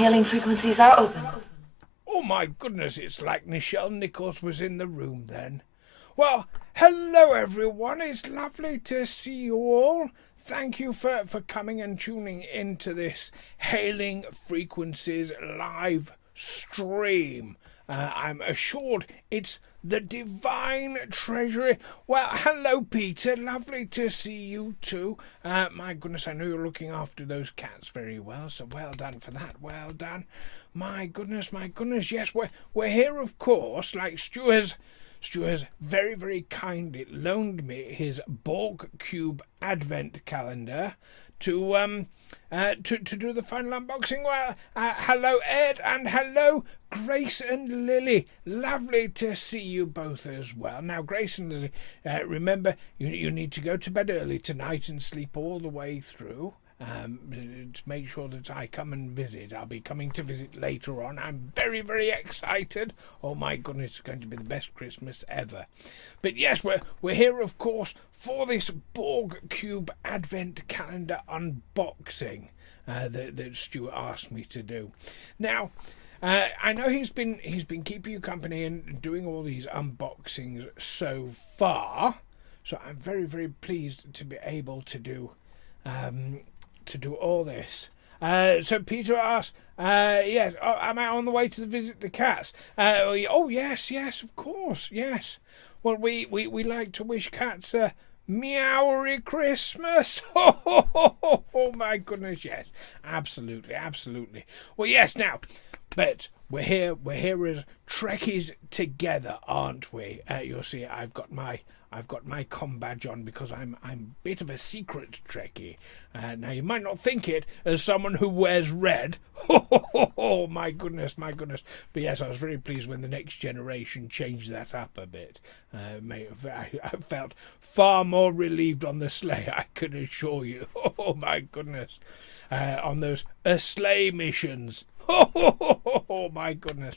hailing frequencies are open. Oh my goodness, it's like Nichelle Nichols was in the room then. Well, hello everyone, it's lovely to see you all. Thank you for coming and tuning into this Hailing Frequencies live stream. I'm assured it's the Divine Treasury. Well, hello Peter, lovely to see you too. My goodness, I know you're looking after those cats very well, so well done for that, well done. My goodness, yes, we're here of course, like Stu has very, very kindly loaned me his Borg Cube Advent calendar to do the final unboxing. Well, hello Ed and hello Grace and Lily. Lovely to see you both as well. Now, Grace and Lily, remember you need to go to bed early tonight and sleep all the way through. To make sure that I come and visit. I'll be coming to visit later on. I'm very, very excited. Oh my goodness, it's going to be the best Christmas ever. But yes, we're here, of course, for this Borg Cube Advent Calendar unboxing that Stuart asked me to do. Now, I know he's been keeping you company and doing all these unboxings so far. So I'm very, very pleased to be able to do all this. So Peter asked, yes, am I on the way to visit the cats? Oh yes, of course, yes. Well, we like to wish cats a meowery Christmas. Oh my goodness, yes, absolutely. Well, yes, now, but we're here as Trekkies together, aren't we? You'll see, I've got my comm badge on because I'm a bit of a secret Trekkie. Now you might not think it as someone who wears red. Oh my goodness. But yes, I was very pleased when the next generation changed that up a bit. I felt far more relieved on the sleigh, I can assure you. Oh my goodness. On those sleigh missions. Oh my goodness.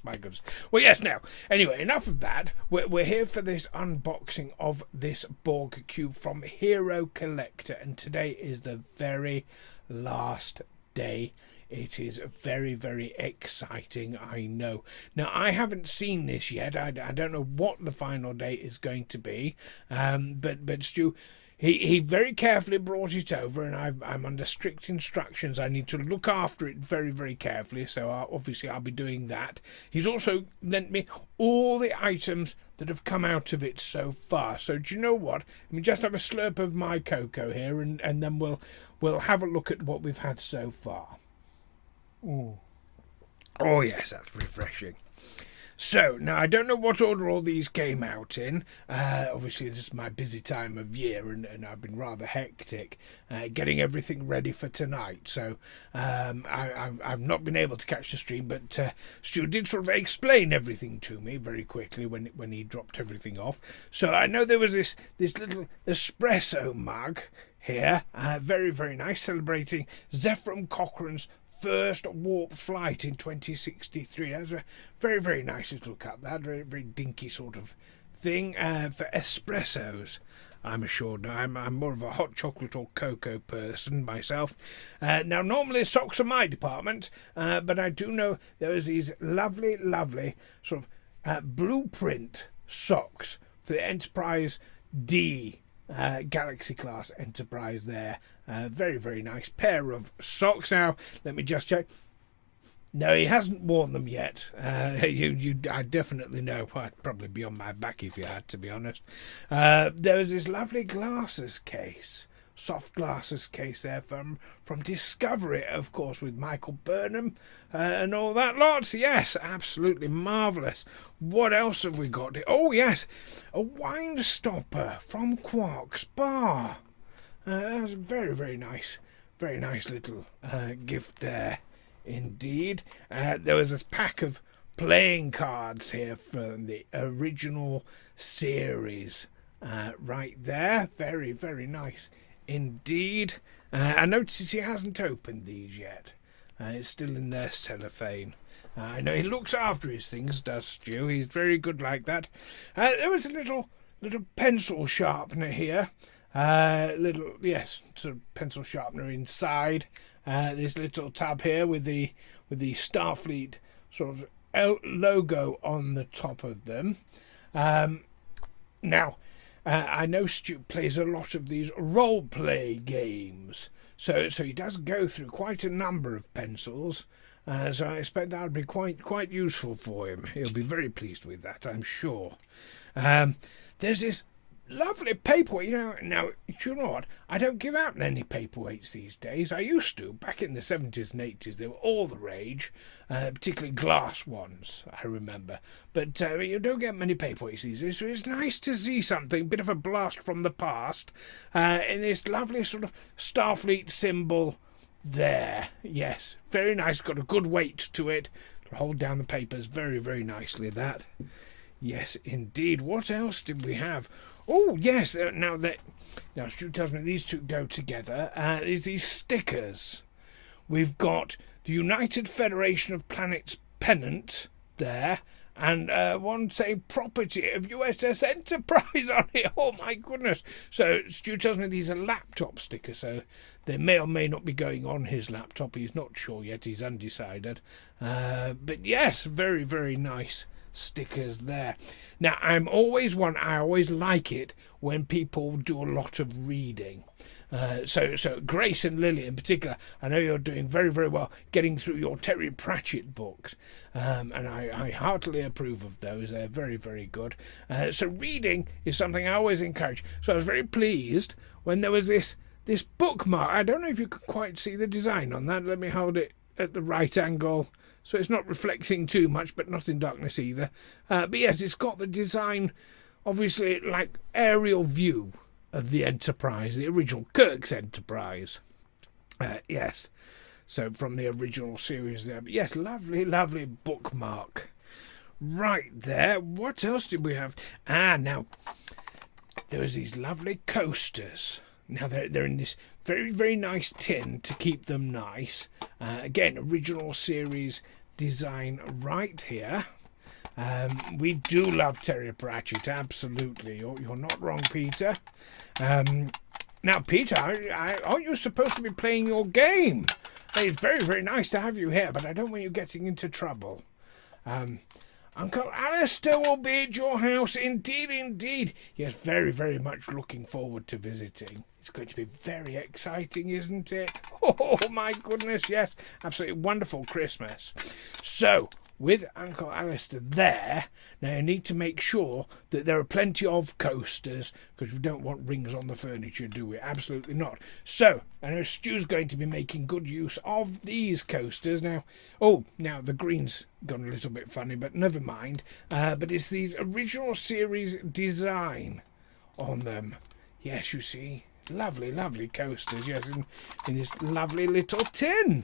Well, yes, now, anyway, enough of that. We're here for this unboxing of this Borg Cube from HeroCollector, and today is the very last day. It is very, very exciting, I know. Now, I haven't seen this yet. I don't know what the final date is going to be, but Stu, He very carefully brought it over, and I'm under strict instructions. I need to look after it very, very carefully, so obviously I'll be doing that. He's also lent me all the items that have come out of it so far. So do you know what? Let me just have a slurp of my cocoa here, and then we'll have a look at what we've had so far. Ooh. Oh yes, that's refreshing. So, now I don't know what order all these came out in. Obviously, this is my busy time of year, and I've been rather hectic getting everything ready for tonight. So, I've not been able to catch the stream, but Stu did sort of explain everything to me very quickly when he dropped everything off. So, I know there was this little espresso mug here, very, very nice, celebrating Zephram Cochrane's first warp flight in 2063. That's a very, very nice little cup. That very, very dinky sort of thing for espressos. I'm assured. I'm more of a hot chocolate or cocoa person myself. Now, normally socks are my department, but I do know there is these lovely sort of blueprint socks for the Enterprise D. Galaxy class Enterprise there. Very, very nice pair of socks. Now, let me just check. No, he hasn't worn them yet. I definitely know. Well, I'd probably be on my back if you had, to be honest. There was this lovely glasses case. Soft glasses case there from Discovery, of course, with Michael Burnham and all that lot. Yes, absolutely marvellous. What else have we got? Oh, yes, a wine stopper from Quark's Bar. That was a very, very nice little gift there, indeed. There was a pack of playing cards here from the original series right there. Very, very nice indeed. I notice he hasn't opened these yet. It's still in their cellophane. I know he looks after his things, does Stu. He's very good like that. There was a little pencil sharpener here. Little, yes, sort of pencil sharpener inside. This little tab here with the Starfleet sort of logo on the top of them. Now, I know Stu plays a lot of these role-play games, so he does go through quite a number of pencils. So I expect that would be quite useful for him. He'll be very pleased with that, I'm sure. There's this lovely paperweight. Now, you know what? I don't give out any paperweights these days. I used to. Back in the 70s and 80s, they were all the rage, particularly glass ones, I remember. But you don't get many paperweights these days, so it's nice to see something, a bit of a blast from the past, in this lovely sort of Starfleet symbol there. Yes, very nice. Got a good weight to it. To hold down the papers very, very nicely, that. Yes, indeed. What else did we have? Oh, yes. Now Stu tells me these two go together. There's these stickers. We've got the United Federation of Planets pennant there, and one saying property of USS Enterprise on it. Oh, my goodness. So Stu tells me these are laptop stickers, so they may or may not be going on his laptop. He's not sure yet. He's undecided. But yes, very, very nice stickers there. Now, I always like it when people do a lot of reading. So Grace and Lily in particular, I know you're doing very, very well getting through your Terry Pratchett books. And I heartily approve of those. They're very, very good. So reading is something I always encourage. So I was very pleased when there was this bookmark. I don't know if you can quite see the design on that. Let me hold it at the right angle so it's not reflecting too much, but not in darkness either. But yes, it's got the design, obviously, like aerial view of the Enterprise, the original Kirk's Enterprise. Yes, so from the original series there. But yes, lovely, lovely bookmark. Right there. What else did we have? Now, there was these lovely coasters. Now, they're in this very, very nice tin to keep them nice. Again, original series design right here. We do love Terry Pratchett, absolutely. You're not wrong, Peter. Now, Peter, aren't you supposed to be playing your game? It's very, very nice to have you here, but I don't want you getting into trouble. Uncle Alistair will be at your house. Indeed, indeed. Yes, very, very much looking forward to visiting. It's going to be very exciting, isn't it? Oh, my goodness, yes. Absolutely wonderful Christmas. So, with Uncle Alistair there, now you need to make sure that there are plenty of coasters, because we don't want rings on the furniture, do we? Absolutely not. So, I know Stu's going to be making good use of these coasters. Now the green's gone a little bit funny, but never mind. But it's these original series design on them. Yes, you see. Lovely, lovely coasters, yes, in this lovely little tin.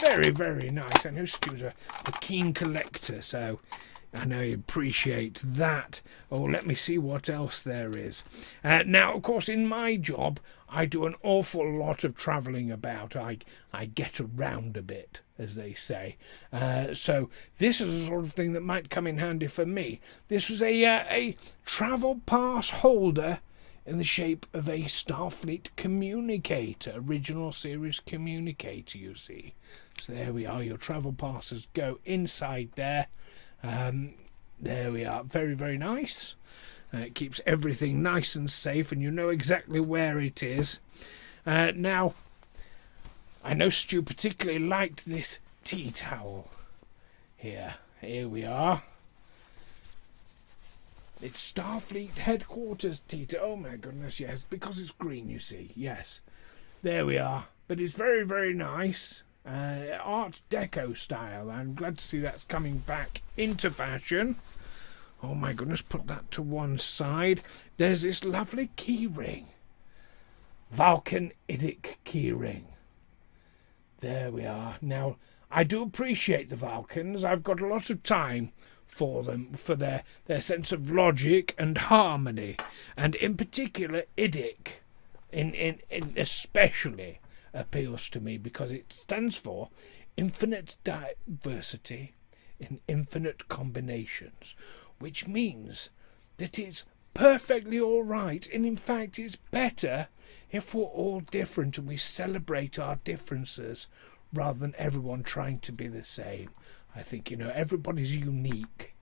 Very, very nice. I know Stu's a keen collector, so I know you appreciate that. Oh, let me see what else there is. Now, of course, in my job, I do an awful lot of travelling about. I get around a bit, as they say. So this is the sort of thing that might come in handy for me. This was a travel pass holder in the shape of a Starfleet communicator, original series communicator, you see. So there we are, your travel passes go inside there. There we are, very, very nice. It keeps everything nice and safe, and you know exactly where it is. Now, I know Stu particularly liked this tea towel here. Here we are. It's Starfleet headquarters tea towel. Oh my goodness, yes, because it's green, you see. Yes, there we are. But it's very, very nice. Art Deco style. I'm glad to see that's coming back into fashion. Oh my goodness, put that to one side. There's this lovely key ring. Vulcan Idic key ring. There we are. Now, I do appreciate the Vulcans. I've got a lot of time for them, for their sense of logic and harmony. And in particular, Idic, in especially appeals to me because it stands for infinite diversity in infinite combinations, which means that it's perfectly all right. And in fact, it's better if we're all different and we celebrate our differences rather than everyone trying to be the same. I think, everybody's unique.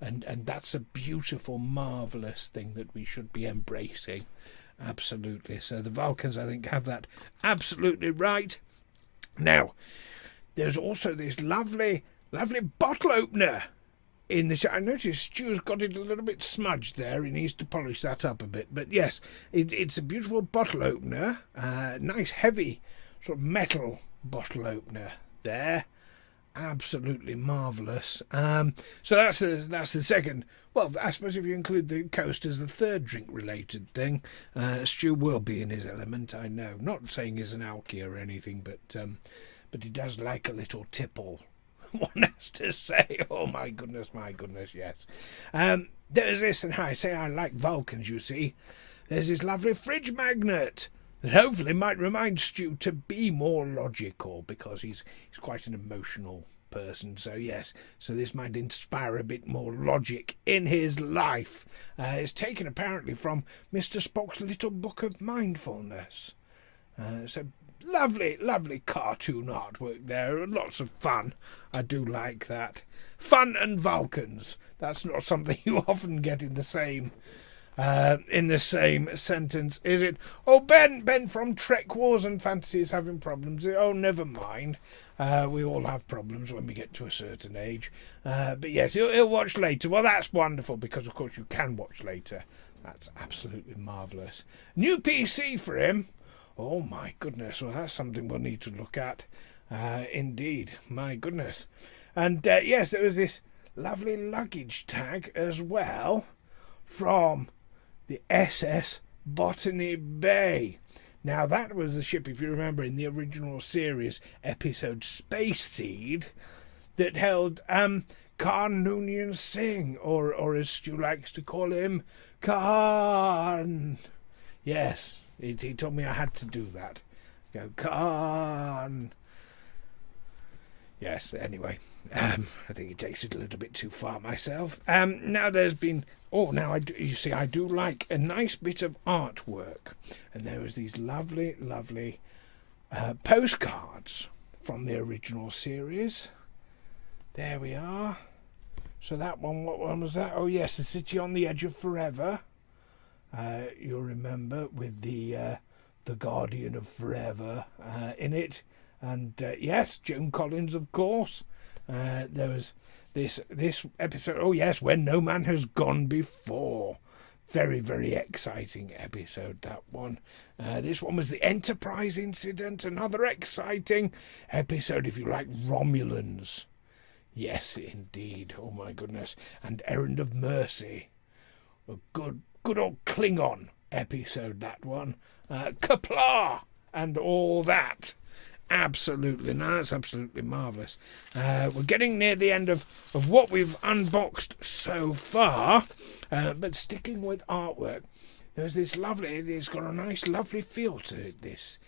And that's a beautiful, marvellous thing that we should be embracing. Absolutely. So the Vulcans, I think, have that absolutely right. Now, there's also this lovely bottle opener in the... I noticed Stu's got it a little bit smudged there. He needs to polish that up a bit. But yes, it's a beautiful bottle opener. Nice, heavy, sort of metal bottle opener there. Absolutely marvellous. So that's the second. Well, I suppose if you include the coasters, the third drink-related thing, Stu will be in his element, I know. Not saying he's an alky or anything, but he does like a little tipple. One has to say, oh my goodness, yes. There's this, and I say I like Vulcans, you see. There's this lovely fridge magnet that hopefully might remind Stu to be more logical, because he's quite an emotional person. So yes, so this might inspire a bit more logic in his life. It's taken apparently from Mr. Spock's Little Book of Mindfulness. So lovely cartoon artwork there. Lots of fun. I do like that. Fun and Vulcans. That's not something you often get in the same sentence, is it? Oh, Ben from Trek Wars and Fantasy is having problems. Oh, never mind. We all have problems when we get to a certain age. But yes, he'll watch later. Well, that's wonderful, because of course you can watch later. That's absolutely marvellous. New PC for him. Oh my goodness. Well, that's something we'll need to look at. Indeed. My goodness. And yes, there was this lovely luggage tag as well from the SS Botany Bay. Now, that was the ship, if you remember, in the original series episode Space Seed, that held Khan Noonien Singh, or as Stu likes to call him, Khan. Yes, he told me I had to do that. Go, Khan. Yes, anyway. I think he takes it a little bit too far myself. Now there's been... Oh, now I do like a nice bit of artwork. And there was these lovely postcards from the original series. There we are. So that one, what one was that? Oh, yes, The City on the Edge of Forever. You'll remember, with the Guardian of Forever in it. And, yes, Joan Collins, of course. There was this episode, oh yes, When No Man Has Gone Before. Very exciting episode, that one. This one was the Enterprise incident, another exciting episode, if you like, Romulans. Yes, indeed, oh my goodness. And Errand of Mercy. A good old Klingon episode, that one. Kapla and all that. Absolutely, no, that's absolutely marvellous. We're getting near the end of what we've unboxed so far, but sticking with artwork, there's this lovely, it's got a nice lovely feel to it, this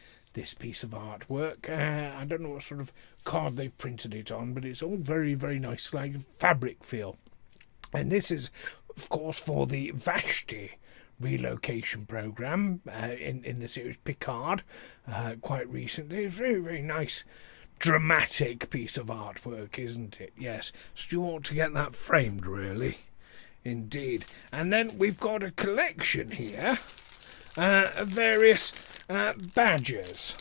piece of artwork. I don't know what sort of card they've printed it on, but it's all very nice, like fabric feel. And this is, of course, for the Vashti relocation program in the series Picard quite recently. It's very nice, dramatic piece of artwork, isn't it? Yes, so you ought to get that framed, really. Indeed. And then we've got a collection here of various badges.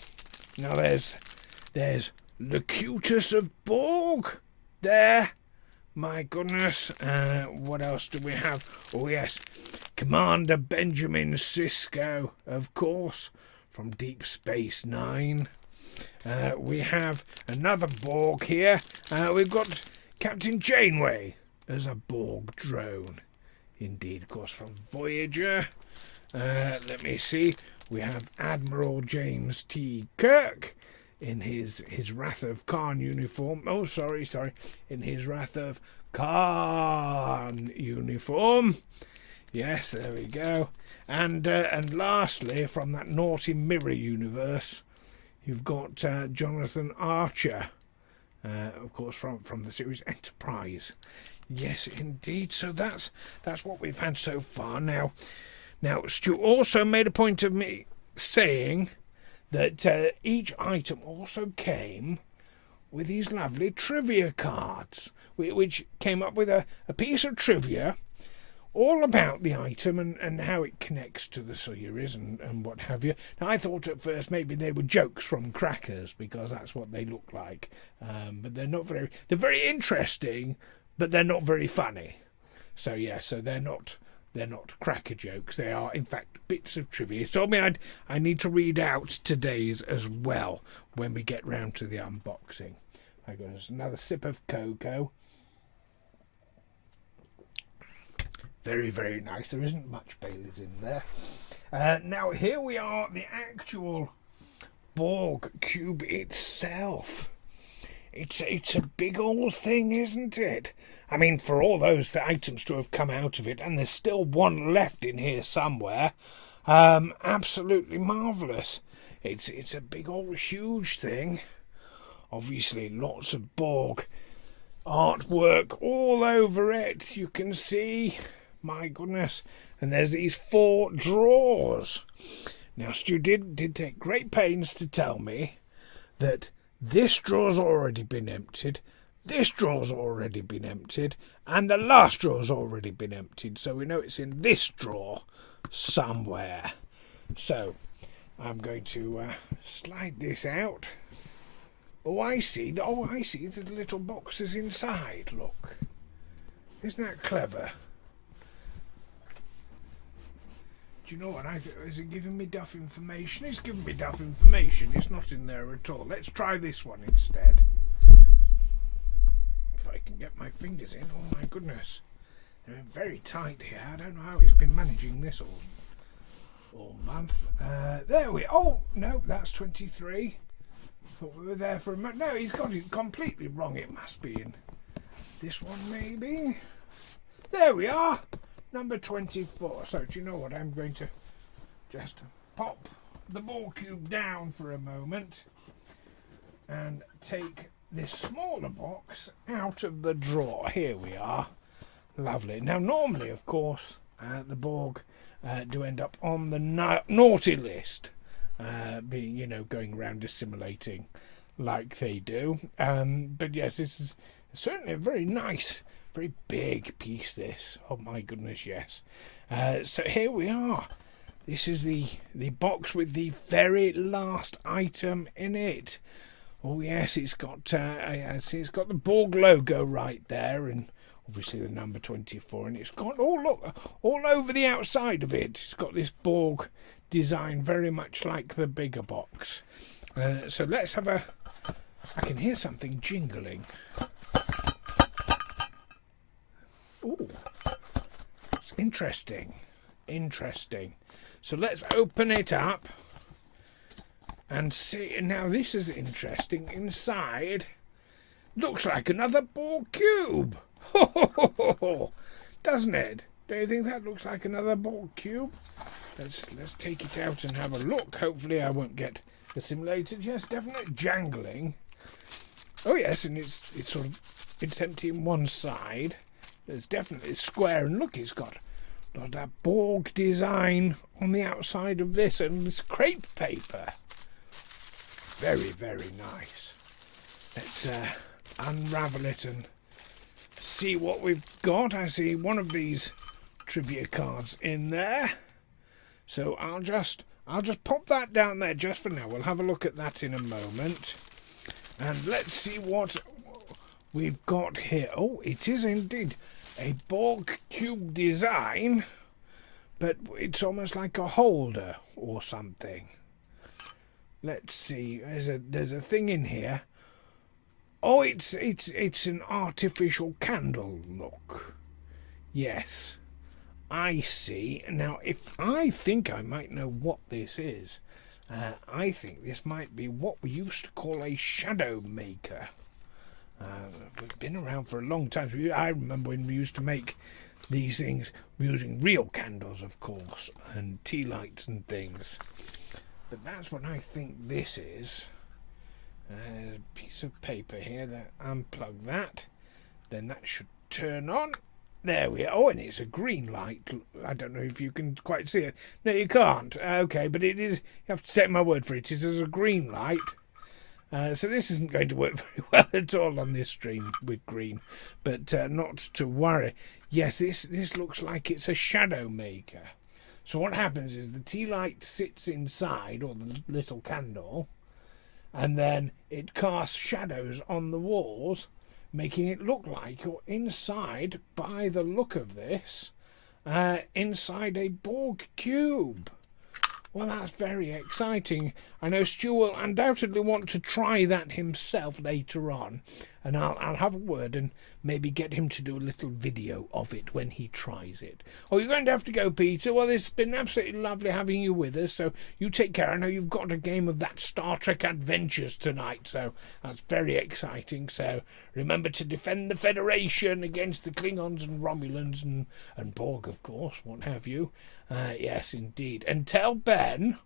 Now there's Locutus of Borg there. My goodness. What else do we have? Oh yes, Commander Benjamin Sisko, of course, from Deep Space Nine. We have another Borg here. We've got Captain Janeway as a Borg drone. Indeed, of course, from Voyager. Let me see. We have Admiral James T. Kirk in his Wrath of Khan uniform. Oh, sorry. In his Wrath of Khan uniform. Yes, there we go. And lastly, from that naughty mirror universe, you've got Jonathan Archer, of course, from the series Enterprise. Yes, indeed. So that's what we've had so far. Now, Stu also made a point of me saying that each item also came with these lovely trivia cards, which came up with a piece of trivia all about the item and how it connects to the series and what have you. Now, I thought at first maybe they were jokes from crackers because that's what they look like, but they're not very. They're very interesting, but they're not very funny. So yeah, so they're not cracker jokes. They are in fact bits of trivia. He told me I need to read out today's as well when we get round to the unboxing. I got another sip of cocoa. Very, very nice. There isn't much Baileys in there. Now here we are, the actual Borg Cube itself. It's a big old thing, isn't it? I mean, for all those items to have come out of it, and there's still one left in here somewhere, absolutely marvellous. It's a big old huge thing. Obviously, lots of Borg artwork all over it. You can see, my goodness, and there's these 4 drawers. Now, Stu did take great pains to tell me that this drawer's already been emptied, this drawer's already been emptied, and the last drawer's already been emptied. So we know it's in this drawer somewhere. So I'm going to slide this out. Oh, I see. The little boxes inside. Look. Isn't that clever? Do you know what? Is it giving me duff information? It's giving me duff information. It's not in there at all. Let's try this one instead. If I can get my fingers in. Oh my goodness. They're very tight here. I don't know how he's been managing this all month. There we are. Oh, no, that's 23. Thought we were there for a minute. No, he's got it completely wrong. It must be in this one, maybe. There we are. Number 24. So, do you know what? I'm going to just pop the Borg Cube down for a moment and take this smaller box out of the drawer. Here we are. Lovely. Now, normally, of course, the Borg do end up on the naughty list, being, going around assimilating like they do. But yes, this is certainly a very nice, very big piece, this. Oh my goodness, yes. So here we are. This is the box with the very last item in it. Oh yes, it's got I see it's got the Borg logo right there, and obviously the number 24, and it's got look all over the outside of it. It's got this Borg design, very much like the bigger box. So let's have a. I can hear something jingling. Ooh, it's interesting. So let's open it up and see. Now this is interesting. Inside looks like another Borg Cube. Doesn't it? Don't you think that looks like another Borg Cube? Let's take it out and have a look. Hopefully I won't get assimilated. Yes, definitely jangling. Oh yes, and it's empty in one side. It's definitely square, and look, it's got that Borg design on the outside of this, and this crepe paper. Very, very nice. Let's unravel it and see what we've got. I see one of these trivia cards in there, so I'll just pop that down there just for now. We'll have a look at that in a moment, and let's see what we've got here. Oh, it is indeed a Borg Cube design, but it's almost like a holder or something. Let's see. There's a thing in here. Oh, it's an artificial candle. Look. Yes, I see. Now, I think I might know what this is. I think this might be what we used to call a shadow maker. We've been around for a long time. I remember when we used to make these things using real candles, of course, and tea lights and things. But that's what I think this is. A piece of paper here. Unplug that. Then that should turn on. There we are. Oh, and it's a green light. I don't know if you can quite see it. No, you can't. Okay, but it is. You have to take my word for it. It is a green light. So this isn't going to work very well at all on this stream with green. But not to worry. Yes, this looks like it's a shadow maker. So what happens is the tea light sits inside, or the little candle, and then it casts shadows on the walls, making it look like you're inside, by the look of this, inside a Borg Cube. Well, that's very exciting. I know Stu will undoubtedly want to try that himself later on, and I'll have a word and maybe get him to do a little video of it when he tries it. Oh, you're going to have to go, Peter. Well, it's been absolutely lovely having you with us, so you take care. I know you've got a game of that Star Trek Adventures tonight, so that's very exciting. So remember to defend the Federation against the Klingons and Romulans and Borg, of course, what have you. Yes, indeed. And tell Ben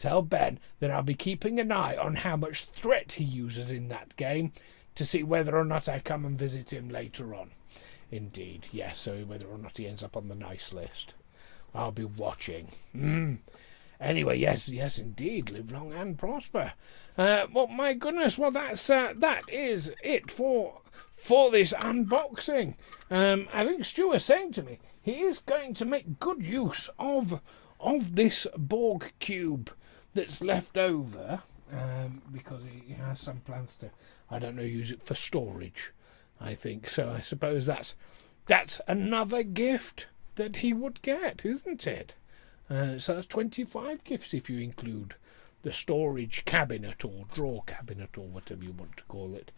that I'll be keeping an eye on how much threat he uses in that game to see whether or not I come and visit him later on. Indeed, yes, so whether or not he ends up on the nice list. I'll be watching. Anyway, yes, indeed, live long and prosper. Well, my goodness, well, that is it for this unboxing. I think Stu was saying to me he is going to make good use of this Borg Cube that's left over, because he has some plans to, I don't know, use it for storage, I think. So I suppose that's another gift that he would get, isn't it? So that's 25 gifts if you include the storage cabinet or drawer cabinet or whatever you want to call it.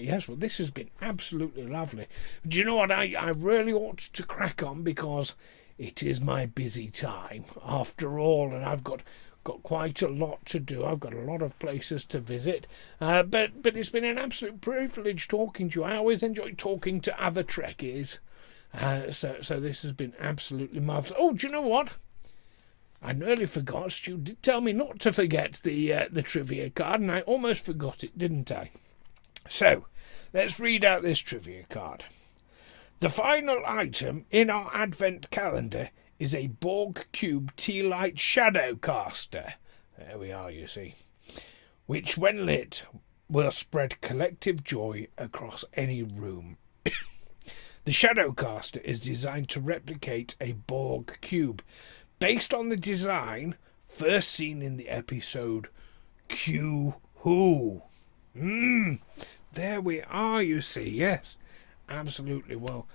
Yes, well, this has been absolutely lovely. Do you know what? I really ought to crack on, because it is my busy time after all, and I've got quite a lot to do. I've got a lot of places to visit, but it's been an absolute privilege talking to you. I always enjoy talking to other Trekkies, so this has been absolutely marvellous. Oh, do you know what? I nearly forgot. Stu did tell me not to forget the trivia card, and I almost forgot it, didn't I? So, let's read out this trivia card. The final item in our advent calendar is a Borg Cube tea light shadow caster. There we are, you see. Which, when lit, will spread collective joy across any room. The shadow caster is designed to replicate a Borg Cube, based on the design first seen in the episode Q Who. There we are, you see. Yes, absolutely. Well,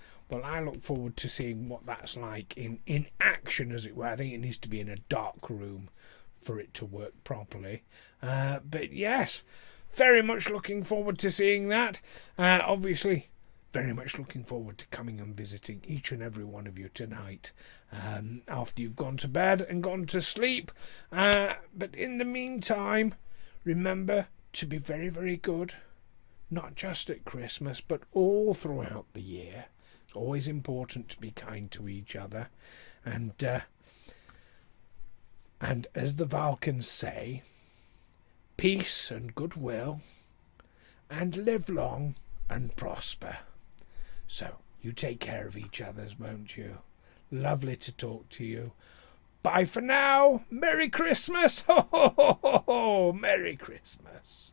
I look forward to seeing what that's like in action, as it were. I think it needs to be in a dark room for it to work properly. But yes, very much looking forward to seeing that. Obviously, very much looking forward to coming and visiting each and every one of you tonight, after you've gone to bed and gone to sleep. But in the meantime, remember to be very, very good, not just at Christmas, but all throughout the year. It's always important to be kind to each other. And as the Vulcans say, peace and goodwill, and live long and prosper. So, you take care of each other, won't you? Lovely to talk to you. Bye for now. Merry Christmas. Ho, ho, ho, ho, ho. Merry Christmas.